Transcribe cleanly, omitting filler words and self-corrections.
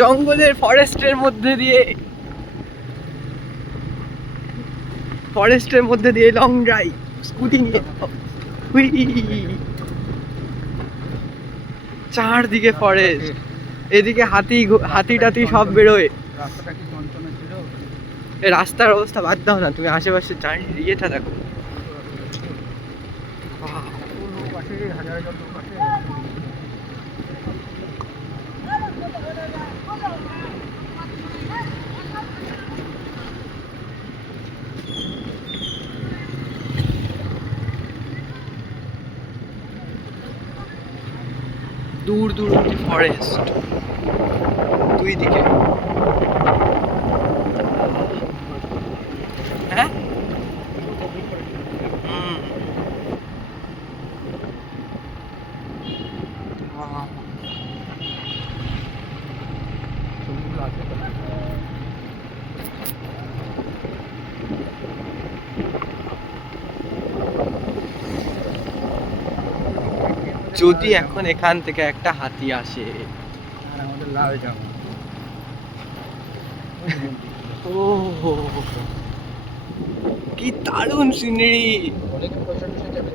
জঙ্গলের ফরেস্টের মধ্যে দিয়ে লং ড্রাইভ স্কুটি নিয়ে। হুই, চারদিকে ফরেস্ট, এদিকে হাতি টাতি সব বেরোয়। রাস্তাটা কি চঞ্চল ছিল? এই রাস্তার অবস্থা বাদ দাও না, তুমি আশেপাশে ইয়েটা দেখো। লোক আছে, হাজার হাজার লোক আছে। দূর দূর অব্দি ফরেস্ট দুই দিকে। হ্যাঁ, হুম। ছবিগুলো আছে তো। যদি এখন এখান থেকে একটা হাতি আসে, আর আমাদের লাল জামা। ও কি দারুণ সিনারি। অনেকে পয়সা টয়সা যাবে।